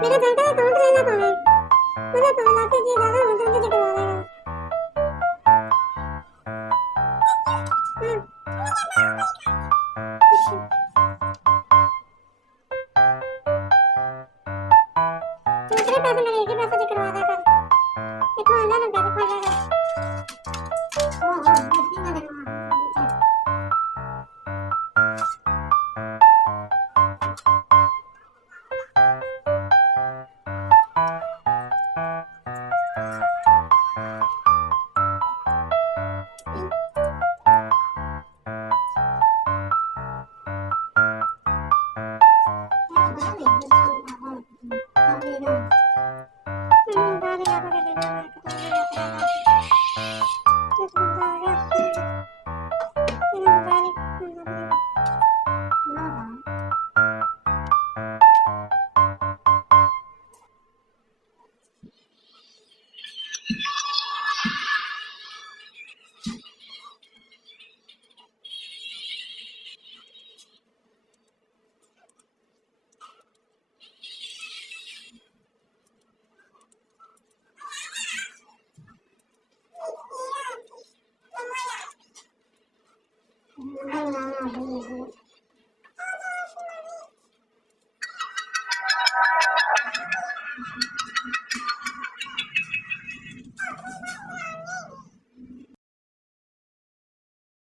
मेरा बैंक का अकाउंट लेना कौन है? मुझे 2 लाख चाहिए दादा, मुझे मुझे करवा देगा। दूसरे पैसे मेरे एक ही पैसे से करवा देगा। इतना आना ना पैसे खा जाएगा।